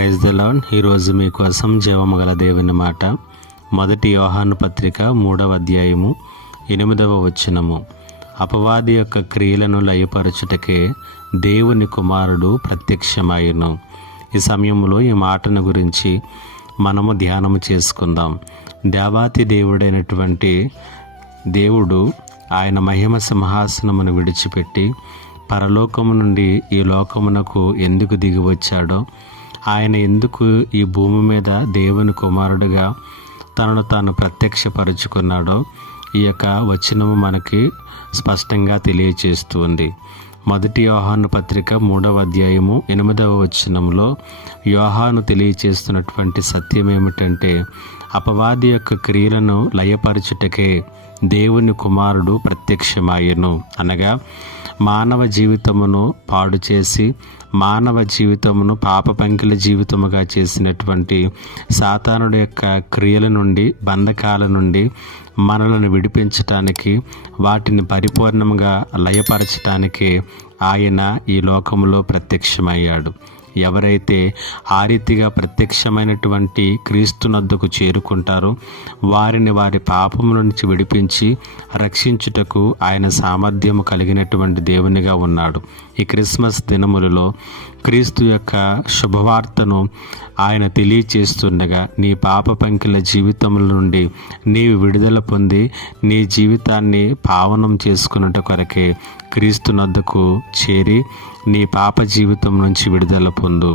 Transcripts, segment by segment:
Praise the lord. ఈరోజు మీకోసం జీవము గల దేవుని మాట. 1 యోహాను పత్రిక 3వ అధ్యాయము 8వ వచనము. అపవాది యొక్క క్రియలను లయపరచుటకే దేవుని కుమారుడు ప్రత్యక్షమాయెను. ఈ సమయంలో ఈ మాటను గురించి మనము ధ్యానము చేసుకుందాం. దేవాతి దేవుడైనటువంటి దేవుడు ఆయన మహిమ సింహాసనమును విడిచిపెట్టి పరలోకము నుండి ఈ లోకమునకు ఎందుకు దిగి వచ్చాడో, ఆయన ఎందుకు ఈ భూమి మీద దేవుని కుమారుడిగా తనను తాను ప్రత్యక్షపరుచుకున్నాడో ఈ యొక్క వచనము మనకి స్పష్టంగా తెలియచేస్తుంది. 1 యోహాను పత్రిక 3వ అధ్యాయము 8వ వచనంలో యోహాను తెలియచేస్తున్నటువంటి సత్యం ఏమిటంటే, అపవాది యొక్క క్రియలను లయపరచుటకే దేవుని కుమారుడు ప్రత్యక్షమాయెను. అనగా మానవ జీవితమును పాడు చేసి మానవ జీవితమును పాప పంకిల జీవితముగా చేసినటువంటి సాతానుడి యొక్క క్రియల నుండి, బంధకాల నుండి మనలను విడిపించటానికి, వాటిని పరిపూర్ణంగా లయపరచటానికి ఆయన ఈ లోకములో ప్రత్యక్షమయ్యాడు. ఎవరైతే ఆ రీతిగా ప్రత్యక్షమైనటువంటి క్రీస్తునొద్దకు చేరుకుంటారో వారిని వారి పాపము నుంచి విడిపించి రక్షించుటకు ఆయన సామర్థ్యము కలిగినటువంటి దేవునిగా ఉన్నాడు. ఈ క్రిస్మస్ దినములలో క్రీస్తు యొక్క శుభవార్తను ఆయన తెలియచేస్తుండగా, నీ పాప పంకిల జీవితముల నుండి నీవు విడుదల పొంది నీ జీవితాన్ని పావనం చేసుకున్నట కొరకే క్రీస్తునొద్దకు చేరి నీ పాప జీవితం నుంచి విడుదల పొందు.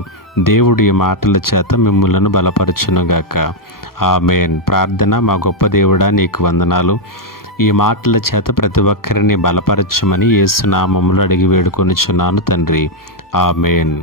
దేవుడు ఈ మాటల చేత మిమ్ములను బలపరచునుగాక. ఆమేన్. ప్రార్థన. మా గొప్ప దేవుడా, నీకు వందనాలు. ఈ మాటల చేత ప్రతి ఒక్కరిని బలపరచమని యేసు నామములో అడిగి వేడుకొనుచున్నాను తండ్రి. ఆమేన్.